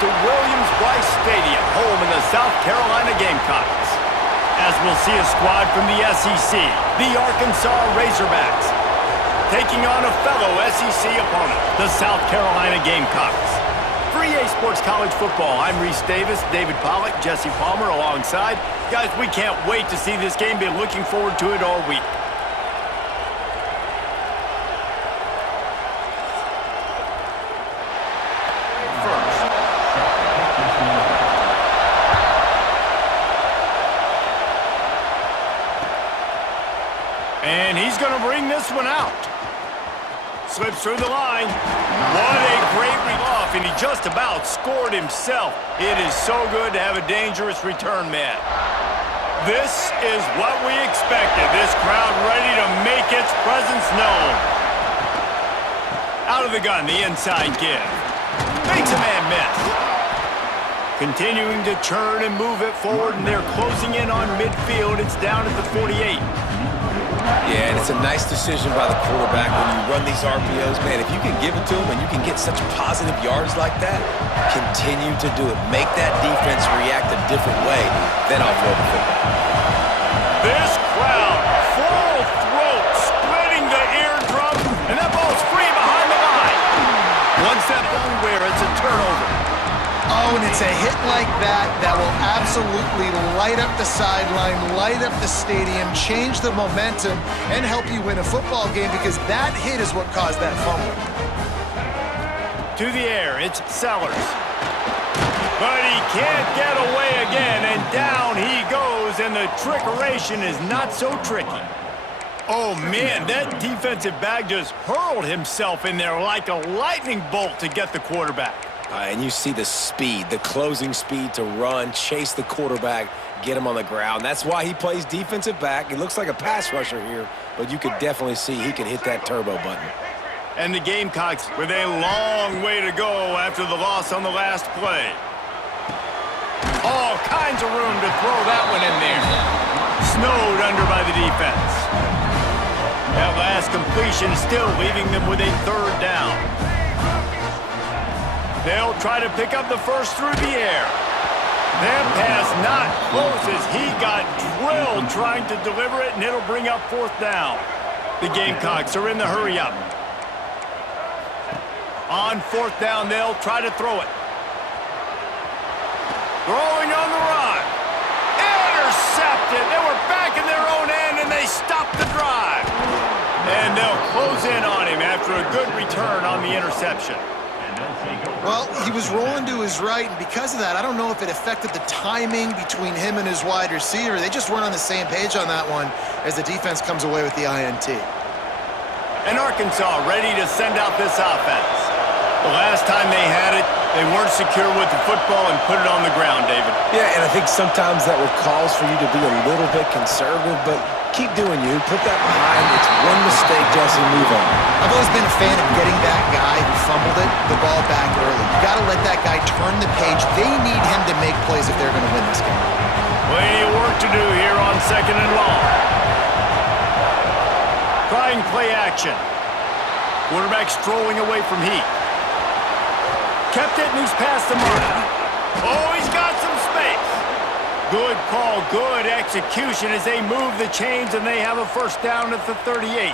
to Williams-Brice Stadium, home of the South Carolina Gamecocks. As we'll see a squad from the SEC, the Arkansas Razorbacks, taking on a fellow SEC opponent, the South Carolina Gamecocks. For EA Sports College Football, I'm Reese Davis, David Pollack, Jesse Palmer alongside. Guys, we can't wait to see this game. Been looking forward to it all week. And he's going to bring this one out. Slips through the line. What a great read-off, and he just about scored himself. It is so good to have a dangerous return man. This is what we expected. This crowd ready to make its presence known. Out of the gun, the inside give. Makes a man miss. Continuing to churn and move it forward, and they're closing in on midfield. It's down at the 48. Yeah, and it's a nice decision by the quarterback when you run these RPOs. Man, if you can give it to him and you can get such positive yards like that, continue to do it. Make that defense react a different way than offload the football. This crowd, full throat, splitting the eardrum, and that ball's free behind the line. Once that ball where it's a turnover. Oh, and it's a hit like that that will absolutely light up the sideline, light up the stadium, change the momentum, and help you win a football game because that hit is what caused that fumble. To the air, it's Sellers. But he can't get away again, and down he goes, and the trickeration is not so tricky. Oh, man, that defensive back just hurled himself in there like a lightning bolt to get the quarterback. And you see the speed, the closing speed to run, chase the quarterback, get him on the ground. That's why he plays defensive back. He looks like a pass rusher here, but you could definitely see he can hit that turbo button. And the Gamecocks with a long way to go after the loss on the last play. All kinds of room to throw that one in there. Snowed under by the defense. That last completion still leaving them with a third down. They'll try to pick up the first through the air. That pass not close as he got drilled trying to deliver it, and it'll bring up fourth down. The Gamecocks are in the hurry-up. On fourth down, they'll try to throw it. Throwing on the run. Intercepted. They were back in their own end, and they stopped the drive. And they'll close in on him after a good return on the interception. Well, he was rolling to his right, and because of that, I don't know if it affected the timing between him and his wide receiver. They just weren't on the same page on that one as the defense comes away with the INT. And Arkansas ready to send out this offense. The last time they had it, they weren't secure with the football and put it on the ground, David. Yeah, and I think sometimes that would cause for you to be a little bit conservative, but keep doing you. Put that behind. It's one mistake, Jesse, move on. I've always been a fan of getting that guy who fumbled it, the ball back early. You got to let that guy turn the page. They need him to make plays if they're going to win this game. Plenty of work to do here on second and long. Trying play action. Quarterback strolling away from Heat. Kept it, and he's past the mark. Oh, he's got some space. Good call, good execution as they move the chains, and they have a first down at the 38.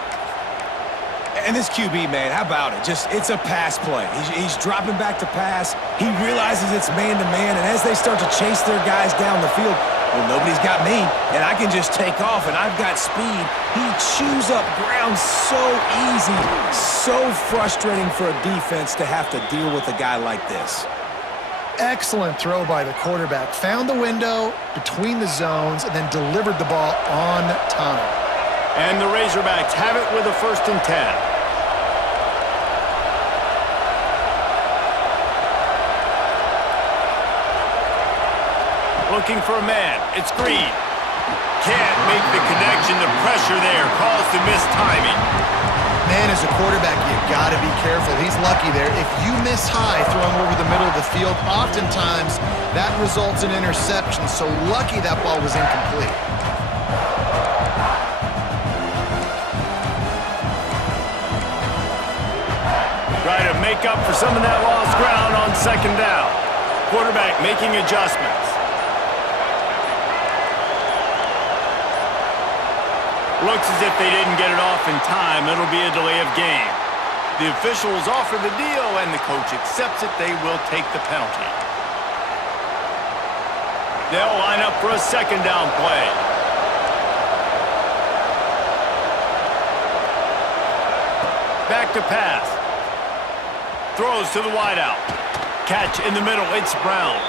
And this QB, man, how about it? It's a pass play. He's dropping back to pass. He realizes it's man-to-man, and as they start to chase their guys down the field, well, nobody's got me, and I can just take off, and I've got speed. He chews up ground so easy, so frustrating for a defense to have to deal with a guy like this. Excellent throw by the quarterback. Found the window between the zones and then delivered the ball on time. And the Razorbacks have it with a 1st and 10. Looking for a man. It's Green. Can't make the connection. The pressure there caused the missed timing. Man, as a quarterback, you got to be careful. He's lucky there. If you miss high throwing over the middle of the field, oftentimes that results in interception. So lucky that ball was incomplete. Try to make up for some of that lost ground on second down. Quarterback making adjustments. Looks as if they didn't get it off in time. It'll be a delay of game. The officials offer the deal, and the coach accepts it. They will take the penalty. They'll line up for a second down play. Back to pass. Throws to the wideout. Catch in the middle. It's Brown.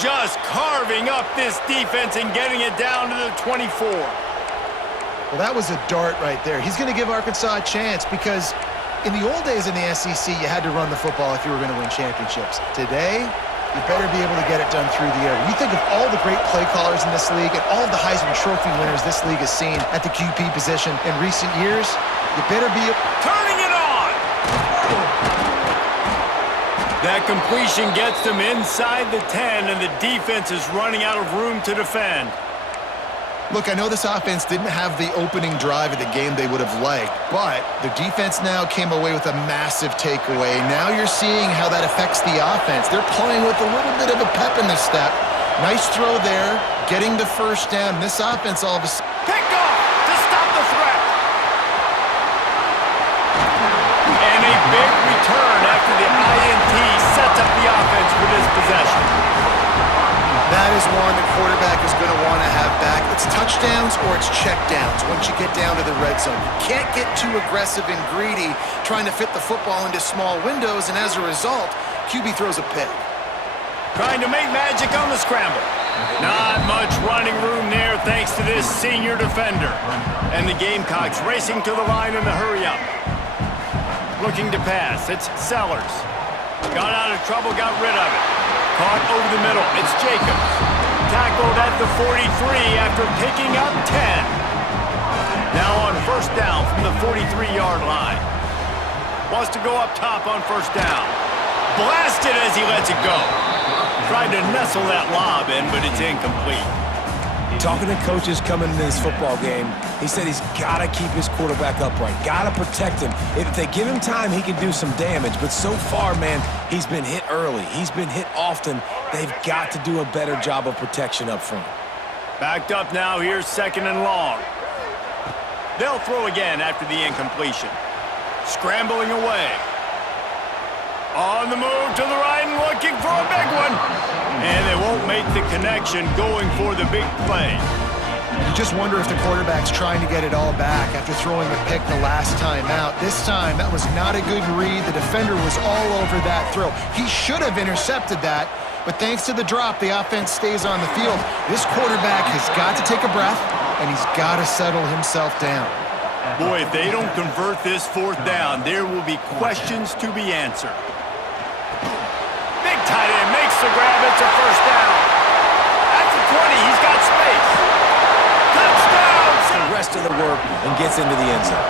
Just carving up this defense and getting it down to the 24. Well, that was a dart right there. He's going to give Arkansas a chance because in the old days in the SEC, you had to run the football if you were going to win championships. Today, you better be able to get it done through the air. When you think of all the great play callers in this league and all of the Heisman Trophy winners this league has seen at the QB position in recent years, you better be... Turning it on! That completion gets them inside the 10, and the defense is running out of room to defend. Look, I know this offense didn't have the opening drive of the game they would have liked, but the defense now came away with a massive takeaway. Now you're seeing how that affects the offense. They're playing with a little bit of a pep in their step. Nice throw there, getting the first down. This offense all of a sudden... Pick off to stop the threat. And a big return after the INT sets up the offense for this possession. That is one the quarterback is going to want to have back. It's touchdowns or it's checkdowns once you get down to the red zone. You can't get too aggressive and greedy trying to fit the football into small windows, and as a result, QB throws a pick. Trying to make magic on the scramble. Not much running room there thanks to this senior defender. And the Gamecocks racing to the line in the hurry-up. Looking to pass. It's Sellers. Got out of trouble, got rid of it. Caught over the middle. It's Jacobs. Tackled at the 43 after picking up 10. Now on first down from the 43-yard line. Wants to go up top on first down. Blasted as he lets it go. Tried to nestle that lob in, but it's incomplete. Talking to coaches coming into this football game, he said he's got to keep his quarterback upright, got to protect him. If they give him time, he can do some damage. But so far, man, he's been hit early. He's been hit often. They've got to do a better job of protection up front. Backed up now, here's second and long. They'll throw again after the incompletion. Scrambling away. On the move to the right and looking for a big one. And they won't make the connection going for the big play. You just wonder if the quarterback's trying to get it all back after throwing a pick the last time out. This time, that was not a good read. The defender was all over that throw. He should have intercepted that, but thanks to the drop, the offense stays on the field. This quarterback has got to take a breath, and he's got to settle himself down. Boy, if they don't convert this fourth down, there will be questions to be answered. Big tight end makes the grab. It's a first down. At the 20, he's got space. Touchdown! The rest of the work and gets into the end zone.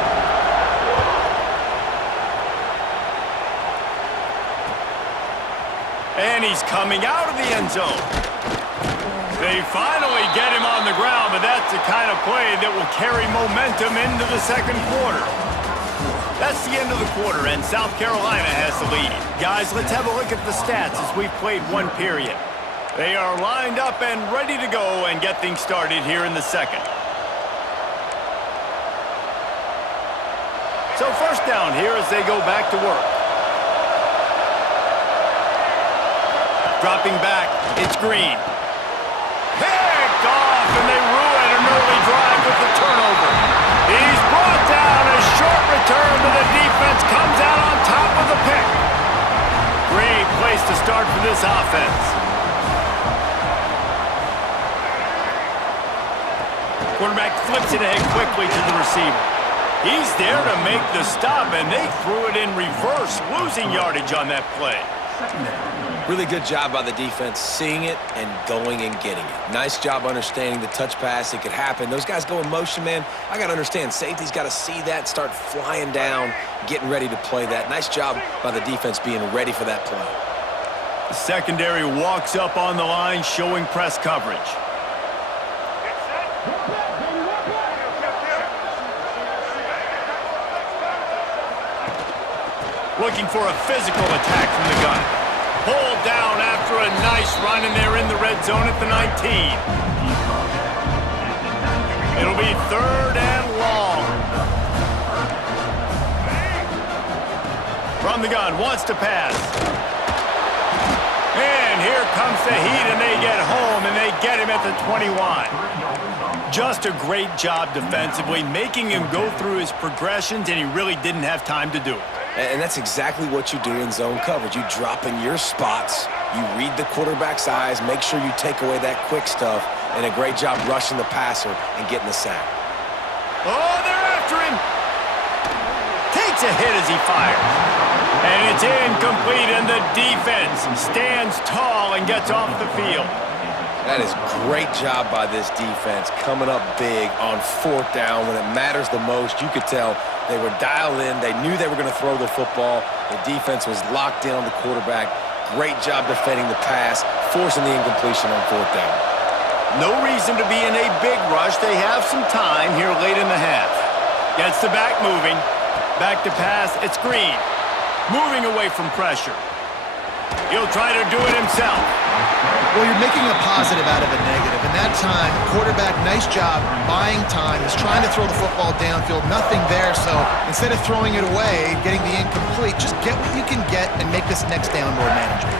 And he's coming out of the end zone. They finally get him on the ground, but that's the kind of play that will carry momentum into the second quarter. That's the end of the quarter, and South Carolina has the lead. Guys, let's have a look at the stats as we've played one period. They are lined up and ready to go and get things started here in the second. So first down here as they go back to work. Dropping back, it's Green. Picked off, and they ruin an early drive with the turnover. He's brought down, a short return, but the defense comes out on top of the pick. Great place to start for this offense. Quarterback flips it ahead quickly to the receiver. He's there to make the stop, and they threw it in reverse, losing yardage on that play. Really good job by the defense, seeing it and going and getting it. Nice job understanding the touch pass. It could happen. Those guys go in motion, man. I got to understand, safety's got to see that, start flying down, getting ready to play that. Nice job by the defense being ready for that play. The secondary walks up on the line, showing press coverage. Looking for a physical attack from the gun. pulled down after a nice run, and they're in the red zone at the 19. It'll be 3rd and long. From the gun, wants to pass. And here comes the heat, and they get home, and they get him at the 21. Just a great job defensively, making him go through his progressions, and he really didn't have time to do it. And that's exactly what you do in zone coverage. You drop in your spots, you read the quarterback's eyes, make sure you take away that quick stuff, and a great job rushing the passer and getting the sack. Oh, they're after him. Takes a hit as he fires. And it's incomplete, and the defense stands tall and gets off the field. That is great job by this defense, coming up big on 4th down when it matters the most. You could tell they were dialed in. They knew they were going to throw the football. The defense was locked in on the quarterback. Great job defending the pass, forcing the incompletion on 4th down. No reason to be in a big rush. They have some time here late in the half. Gets the back moving. Back to pass. It's Green. Moving away from pressure. He'll try to do it himself. Well, you're making a positive out of a negative. And that time, quarterback, nice job, buying time. He's trying to throw the football downfield. Nothing there, so instead of throwing it away, getting the incomplete, just get what you can get and make this next down more manageable.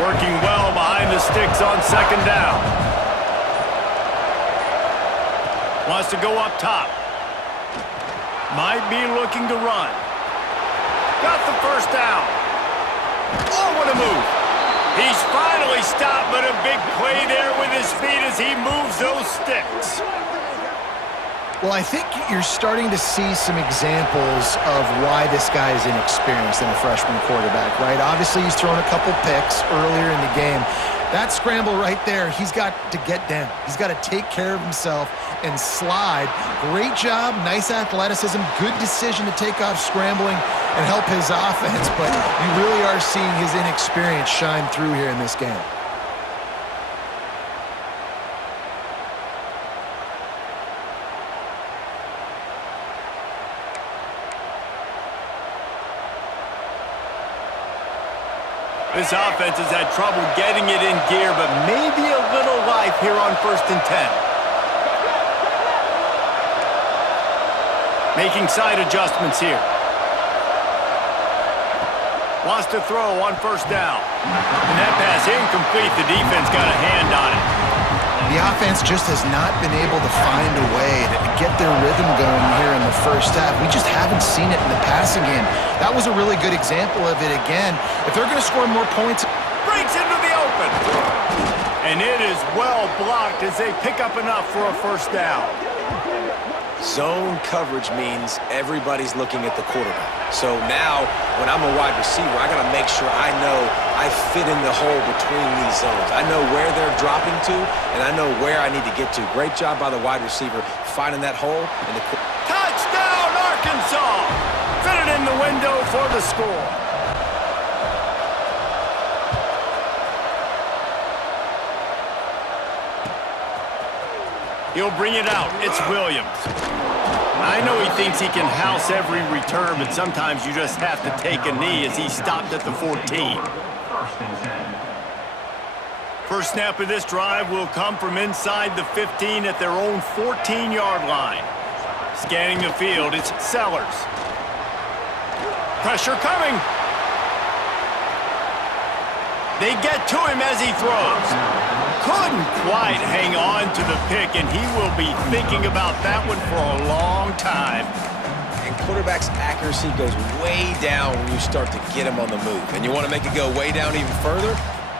Working well behind the sticks on 2nd down. Wants to go up top. Might be looking to run. Got the 1st down. Oh, what a move. He's finally stopped, but a big play there with his feet as he moves those sticks. Well, I think you're starting to see some examples of why this guy is inexperienced in a freshman quarterback, right? Obviously, he's thrown a couple picks earlier in the game. That scramble right there, he's got to get down. He's got to take care of himself and slide. Great job, nice athleticism, good decision to take off scrambling and help his offense, but you really are seeing his inexperience shine through here in this game. This offense has had trouble getting it in gear, but maybe a little life here on 1st and 10. Making side adjustments here. Wants to throw on 1st down. And that pass incomplete. The defense got a hand on it. The offense just has not been able to find a way to get their rhythm going here in the 1st half. We just haven't seen it in the passing game. That was a really good example of it again. If they're going to score more points... Breaks into the open. And it is well blocked as they pick up enough for a 1st down. Zone coverage means everybody's looking at the quarterback. So now, when I'm a wide receiver, I got to make sure I know I fit in the hole between these zones. I know where they're dropping to, and I know where I need to get to. Great job by the wide receiver finding that hole. And the Touchdown, Arkansas! Fit it in the window for the score. He'll bring it out. It's Williams. I know he thinks he can house every return, but sometimes you just have to take a knee as he stopped at the 14. First snap of this drive will come from inside the 15 at their own 14-yard line. Scanning the field, it's Sellers. Pressure coming. They get to him as he throws. Couldn't quite hang on to the pick, and he will be thinking about that one for a long time. And quarterback's accuracy goes way down when you start to get him on the move. And you want to make it go way down even further?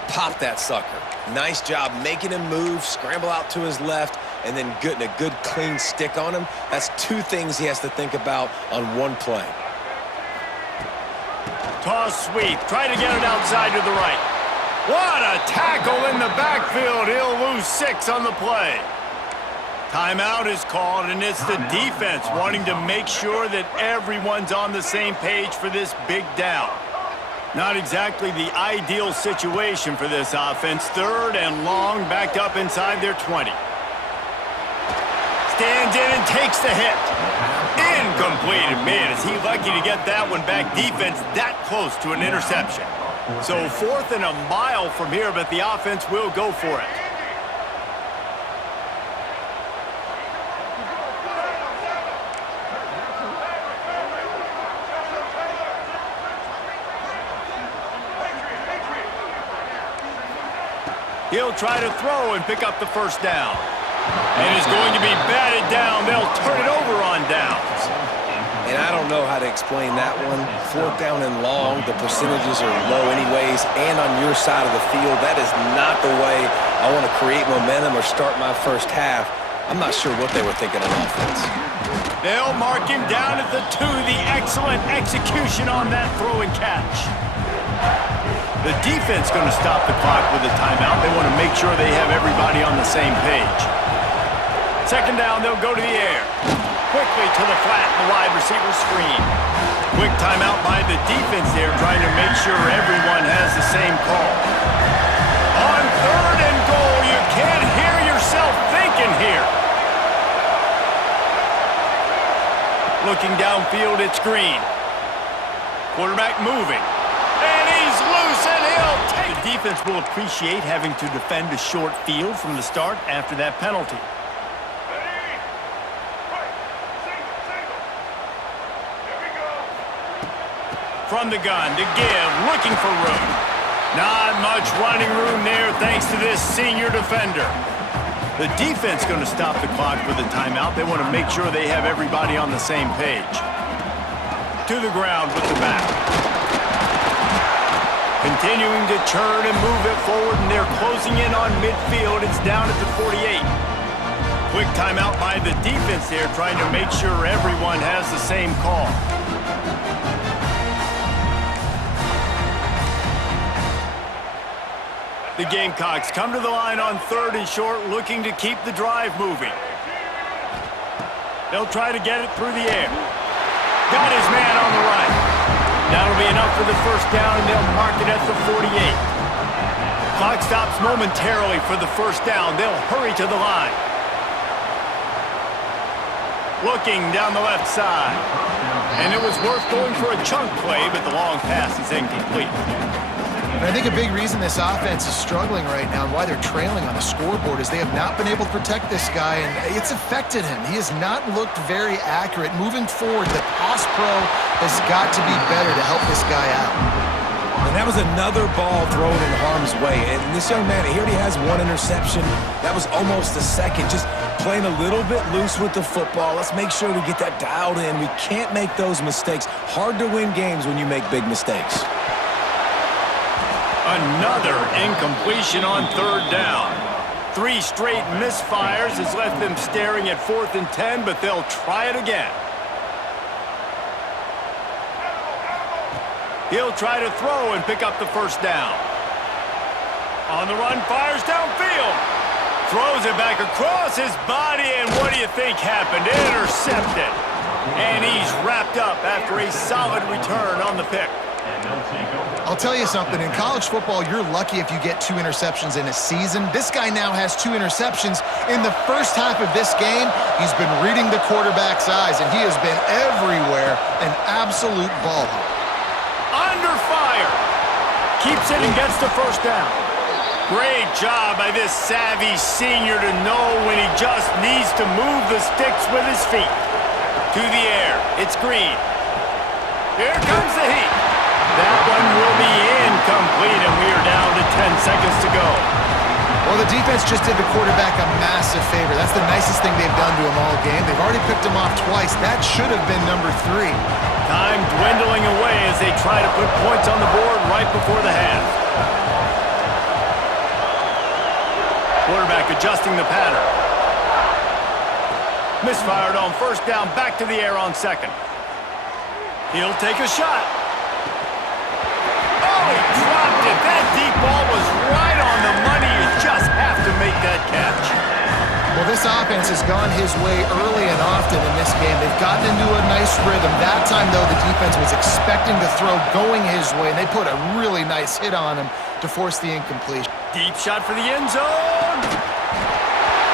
Pop that sucker. Nice job making him move, scramble out to his left, and then getting a good clean stick on him. That's 2 things he has to think about on one play. Toss sweep. Try to get it outside to the right. What a tackle in the backfield. He'll lose 6 on the play. Timeout is called, and it's the defense wanting to make sure that everyone's on the same page for this big down. Not exactly the ideal situation for this offense. 3rd and long, backed up inside their 20. stands in and takes the hit. Incomplete. Man, is he lucky to get that one back. Defense that close to an interception. So 4th and a mile from here, but the offense will go for it. He'll try to throw and pick up the first down. And it's going to be batted down. They'll turn it over on downs. And I don't know how to explain that one. 4th down and long, the percentages are low anyways, and on your side of the field, that is not the way I want to create momentum or start my first half. I'm not sure what they were thinking on offense. They'll mark him down at the 2. The excellent execution on that throw and catch. The defense going to stop the clock with a timeout. They want to make sure they have everybody on the same page. 2nd down, they'll go to the air. Quickly to the flat, the wide receiver screen. Quick timeout by the defense there, trying to make sure everyone has the same call. On 3rd and goal, you can't hear yourself thinking here. Looking downfield, it's Green. Quarterback moving. And he's loose, and he'll take it. The defense will appreciate having to defend a short field from the start after that penalty. From the gun to give, looking for room. Not much running room there thanks to this senior defender. The defense going to stop the clock with a timeout. They want to make sure they have everybody on the same page. To the ground with the back. Continuing to churn and move it forward, and they're closing in on midfield. It's down at the 48. Quick timeout by the defense there, trying to make sure everyone has the same call. The Gamecocks come to the line on 3rd and short, looking to keep the drive moving. They'll try to get it through the air. Got his man on the right. That'll be enough for the first down, and they'll mark it at the 48. Clock stops momentarily for the first down. They'll hurry to the line. Looking down the left side. And it was worth going for a chunk play, but the long pass is incomplete. And I think a big reason this offense is struggling right now and why they're trailing on the scoreboard is they have not been able to protect this guy, and it's affected him. He has not looked very accurate. Moving forward, the pass pro has got to be better to help this guy out. And that was another ball thrown in harm's way. And this young man, he already has 1 interception. That was almost a second. Just playing a little bit loose with the football. Let's make sure we get that dialed in. We can't make those mistakes. Hard to win games when you make big mistakes. Another incompletion on 3rd down. 3 straight misfires has left them staring at 4th and 10, but they'll try it again. He'll try to throw and pick up the first down. On the run, fires downfield. Throws it back across his body, and what do you think happened? Intercepted. And he's wrapped up after a solid return on the pick. I'll tell you something, in college football, you're lucky if you get 2 interceptions in a season. This guy now has 2 interceptions. In the first half of this game, he's been reading the quarterback's eyes, and he has been everywhere, an absolute ball hawk. Under fire. Keeps it and gets the first down. Great job by this savvy senior to know when he just needs to move the sticks with his feet. To the air, it's Green. Here comes the heat. That one will be incomplete, and we are down to 10 seconds to go. Well, the defense just did the quarterback a massive favor. That's the nicest thing they've done to him all game. They've already picked him off twice. That should have been number 3. Time dwindling away as they try to put points on the board right before the half. Quarterback adjusting the pattern. Misfired on first down, back to the air on 2nd. He'll take a shot. Oh, he dropped it. That deep ball was right on the money. You just have to make that catch. Well, this offense has gone his way early and often in this game. They've gotten into a nice rhythm. That time, though, the defense was expecting the throw going his way, and they put a really nice hit on him to force the incompletion. Deep shot for the end zone.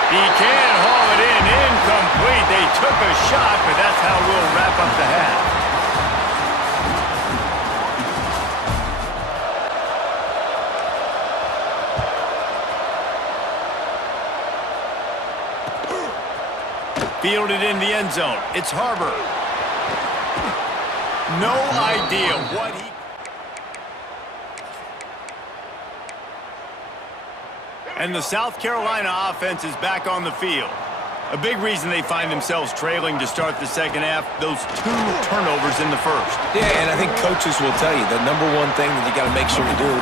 He can't haul it in. Incomplete. They took a shot, but that's how we'll wrap up the half. Fielded in the end zone. It's Harbor. No idea what he... And the South Carolina offense is back on the field. A big reason they find themselves trailing to start the second half, those 2 turnovers in the first. Yeah, and I think coaches will tell you the number one thing that you got to make sure to do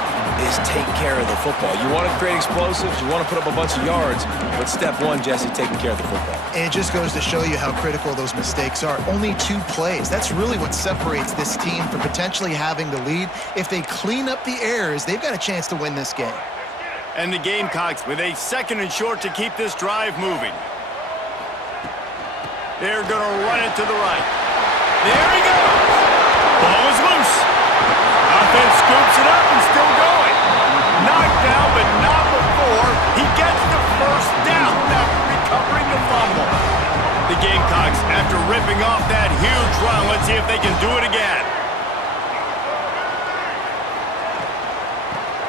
is take care of the football. You want to create explosives, you want to put up a bunch of yards, but step one, Jesse, taking care of the football. And it just goes to show you how critical those mistakes are. Only 2 plays. That's really what separates this team from potentially having the lead. If they clean up the errors, they've got a chance to win this game. And the Gamecocks with a 2nd and short to keep this drive moving. They're going to run it to the right. There he goes. Ball is loose. Offense scoops it up and still going. Knocked down, but not before he gets the first down after recovering the fumble. The Gamecocks, after ripping off that huge run, let's see if they can do it again.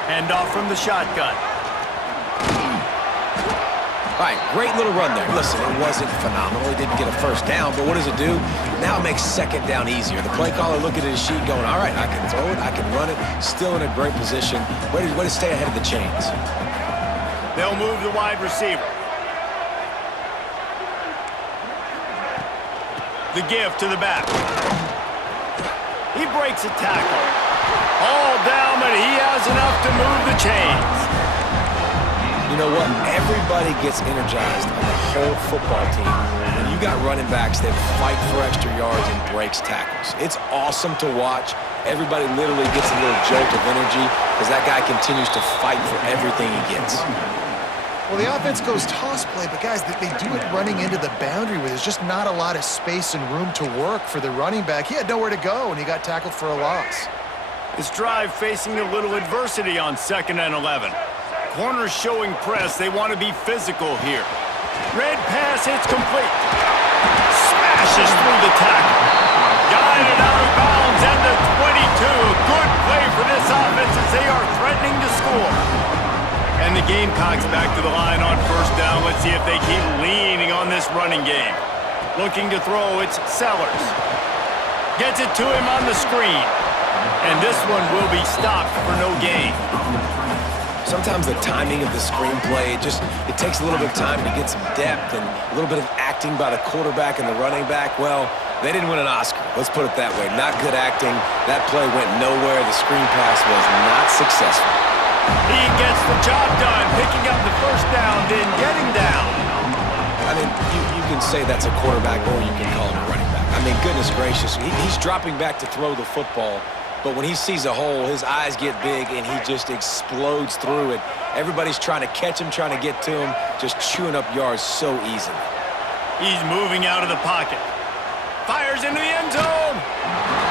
Hand off from the shotgun. All right, great little run there. Listen, it wasn't phenomenal. He didn't get a first down, but what does it do? Now it makes second down easier. The play caller looking at his sheet going, all right, I can throw it, I can run it. Still in a great position. Way to stay ahead of the chains. They'll move the wide receiver. The give to the back. He breaks a tackle. All down, but he has enough to move the chains. You know what? Everybody gets energized on the whole football team. When you got running backs that fight for extra yards and breaks tackles. It's awesome to watch. Everybody literally gets a little jolt of energy because that guy continues to fight for everything he gets. Well, the offense goes toss play, but guys, they do it running into the boundary where there's just not a lot of space and room to work for the running back. He had nowhere to go, and he got tackled for a loss. This drive facing a little adversity on 2nd and 11. Corners showing press. They want to be physical here. Red pass hits complete. Smashes through the tackle. Guided out of bounds at the 22. Good play for this offense as they are threatening to score. And the Gamecocks back to the line on 1st down. Let's see if they keep leaning on this running game. Looking to throw, it's Sellers. Gets it to him on the screen. And this one will be stopped for no gain. Sometimes the timing of the screenplay, it takes a little bit of time to get some depth and a little bit of acting by the quarterback and the running back. Well, they didn't win an Oscar. Let's put it that way. Not good acting. That play went nowhere. The screen pass was not successful. He gets the job done, picking up the 1st down, then getting down. I mean, you can say that's a quarterback or you can call him a running back. I mean, goodness gracious. He's dropping back to throw the football. But when he sees a hole, his eyes get big, and he just explodes through it. Everybody's trying to catch him, trying to get to him, just chewing up yards so easily. He's moving out of the pocket. Fires into the end zone.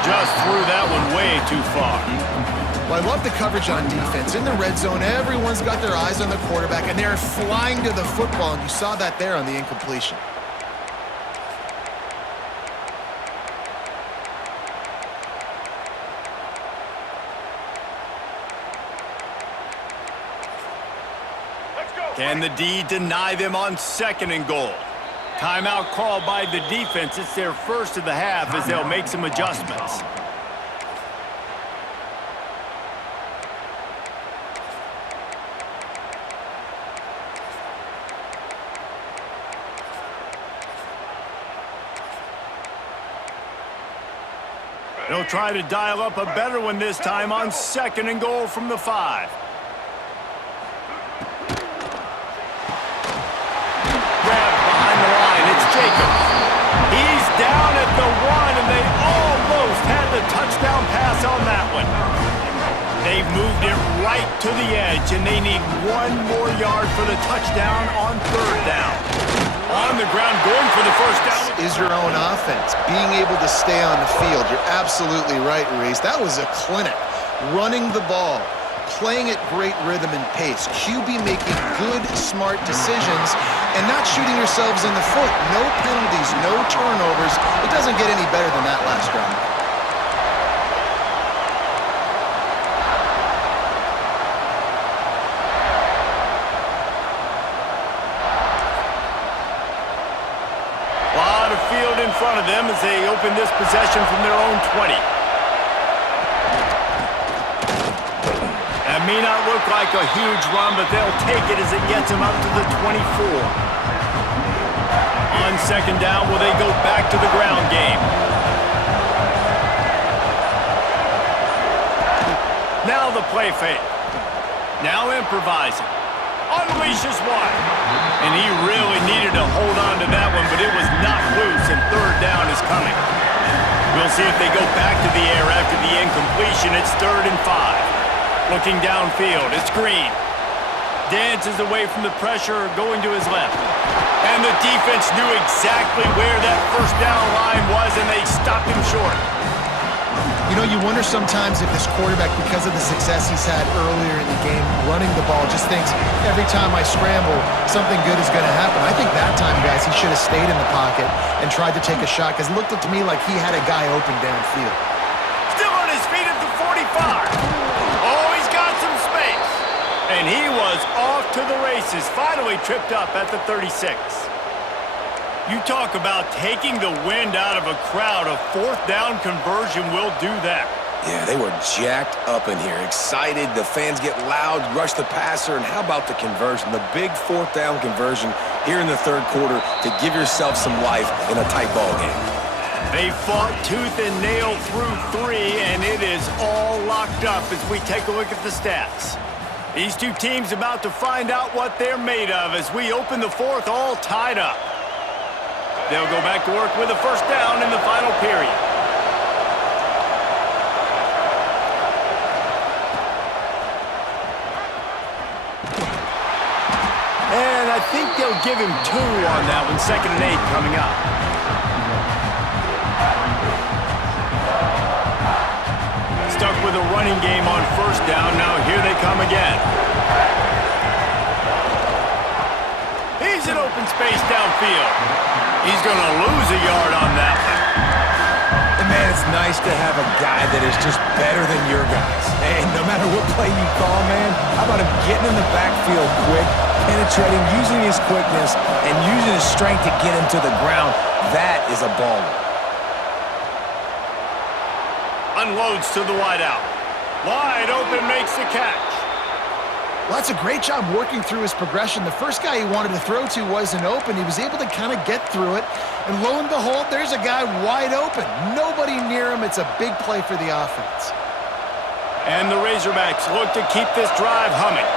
Just threw that one way too far. Well, I love the coverage on defense. In the red zone, everyone's got their eyes on the quarterback, and they're flying to the football, and you saw that there on the incompletion. Can the D deny them on 2nd and goal? Timeout called by the defense. It's their first of the half as they'll make some adjustments. They'll try to dial up a better one this time on 2nd and goal from the 5. He's down at the 1, and they almost had the touchdown pass on that one. They've moved it right to the edge, and they need 1 more yard for the touchdown on 3rd down. On the ground, going for the 1st down. Is your own offense. Being able to stay on the field. You're absolutely right, Reese. That was a clinic. Running the ball. playing at great rhythm and pace. QB making good, smart decisions and not shooting yourselves in the foot. No penalties, no turnovers. It doesn't get any better than that last drive. Lot of field in front of them as they open this possession from their own 20. That may not look like a huge run, but they'll take it as it gets them up to the 24. On second down, will they go back to the ground game? Now the play fake. Now improvising. Unleashes one. And he really needed to hold on to that one, but it was not loose, and third down is coming. We'll see if they go back to the air after the incompletion. It's 3rd and 5. Looking downfield, it's Green. Dances away from the pressure, going to his left. And the defense knew exactly where that first down line was, and they stopped him short. You know, you wonder sometimes if this quarterback, because of the success he's had earlier in the game, running the ball, just thinks, every time I scramble, something good is going to happen. I think that time, guys, he should have stayed in the pocket and tried to take a shot, because it looked to me like he had a guy open downfield. Still on his feet at the 45. Oh, he's got some space. And he was off to the races, finally tripped up at the 36. You talk about taking the wind out of a crowd. A 4th down conversion will do that. Yeah, they were jacked up in here, excited. The fans get loud, rush the passer, and how about the conversion? The big 4th down conversion here in the 3rd quarter to give yourself some life in a tight ball game. They fought tooth and nail through 3, and it is all locked up as we take a look at the stats. These two teams about to find out what they're made of as we open the 4th all tied up. They'll go back to work with a 1st down in the final period. And I think they'll give him 2 on that one. 2nd and 8 coming up. Stuck with a running game on 1st down. Now here they come again. He's in open space downfield. He's going to lose a yard on that one. And man, it's nice to have a guy that is just better than your guys. And no matter what play you call, man, how about him getting in the backfield quick, penetrating, using his quickness, and using his strength to get him to the ground. That is a baller. Unloads to the wideout. Wide open, makes the catch. Well, that's a great job working through his progression. The first guy he wanted to throw to wasn't open. He was able to kind of get through it. And lo and behold, there's a guy wide open. Nobody near him. It's a big play for the offense. And the Razorbacks look to keep this drive humming.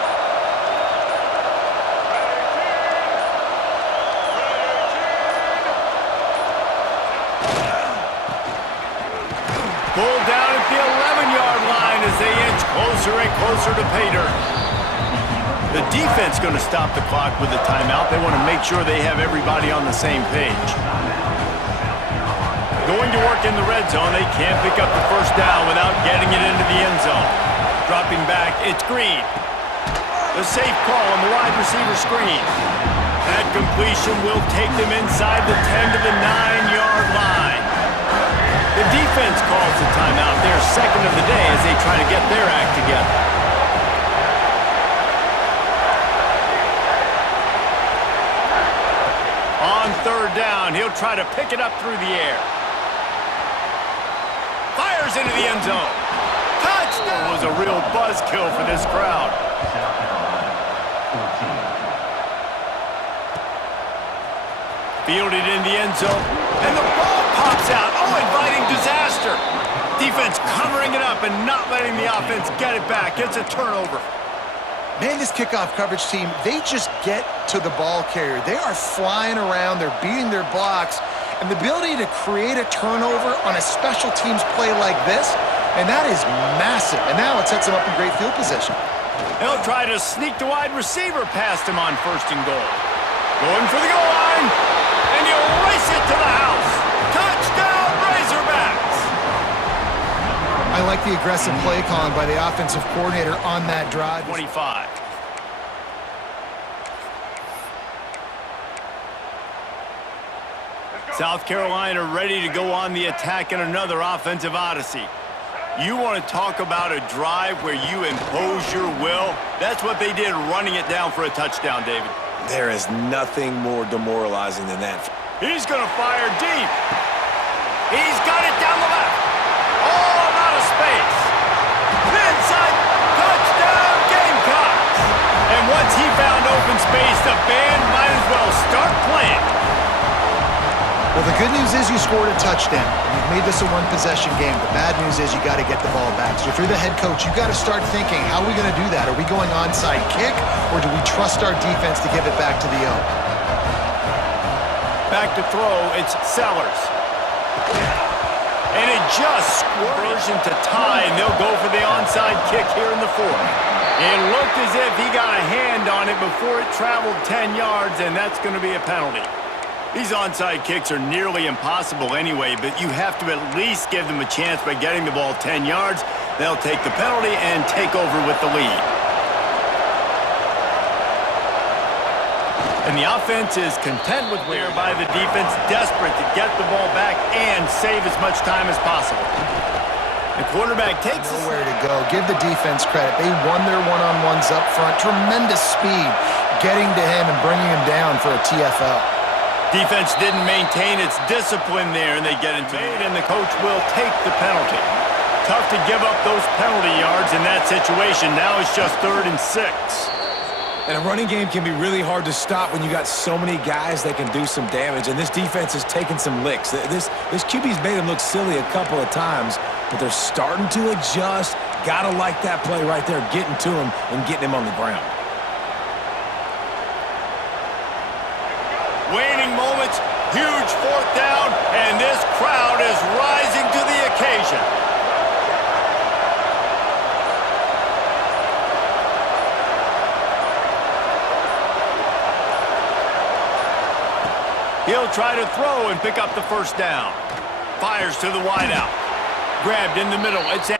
Pulled down at the 11-yard line as they inch closer and closer to pay dirt. The defense going to stop the clock with a timeout. They want to make sure they have everybody on the same page. Going to work in the red zone. They can't pick up the 1st down without getting it into the end zone. Dropping back, it's Green. The safe call on the wide receiver screen. That completion will take them inside the 10 to the 9-yard line. The defense calls the timeout, their 2nd of the day, as they try to get their act together. On 3rd down, he'll try to pick it up through the air. Fires into the end zone. Touchdown! It was a real buzzkill for this crowd. Fielded in the end zone, and the ball pops out. Oh, inviting disaster. Defense covering it up and not letting the offense get it back. It's a turnover. Man, this kickoff coverage team, they just get to the ball carrier. They are flying around. They're beating their blocks. And the ability to create a turnover on a special teams play like this, and that is massive. And now it sets them up in great field position. They'll try to sneak the wide receiver past him on 1st and goal. Going for the goal line, and he'll race it to the house. Touchdown, Razorbacks! I I like the aggressive play calling by the offensive coordinator on that drive. 25. South Carolina ready to go on the attack in another offensive odyssey. You want to talk about a drive where you impose your will? That's what they did, running it down for a touchdown, David. There is nothing more demoralizing than that. He's going to fire deep. He's got it down the left. All out of space. Inside, touchdown, Gamecocks. And once he found open space, the band might as well start playing. Well, the good news is you scored a touchdown. You've made this a one-possession game. The bad news is you got to get the ball back. So if you're the head coach, you got to start thinking, how are we going to do that? Are we going onside kick, or do we trust our defense to give it back to the O? Back to throw, it's Sellers. And it just conversion to tie, and they'll go for the onside kick here in the fourth. It looked as if he got a hand on it before it traveled 10 yards, and that's going to be a penalty. These onside kicks are nearly impossible anyway, but you have to at least give them a chance by getting the ball 10 yards. They'll take the penalty and take over with the lead. And the offense is content with whereby the defense desperate to get the ball back and save as much time as possible. The quarterback takes nowhere to go. Give the defense credit. They won their one-on-ones up front. Tremendous speed getting to him and bringing him down for a TFL. Defense didn't maintain its discipline there, and they get into it, and the coach will take the penalty. Tough to give up those penalty yards in that situation. Now it's just 3rd and 6. And a running game can be really hard to stop when you got so many guys that can do some damage, and this defense is taking some licks. This QB's made him look silly a couple of times, but they're starting to adjust. Gotta like that play right there, getting to him and getting him on the ground. Waning moments, huge 4th down, and this crowd is rising to the occasion. He'll try to throw and pick up the 1st down. Fires to the wideout. Grabbed in the middle. It's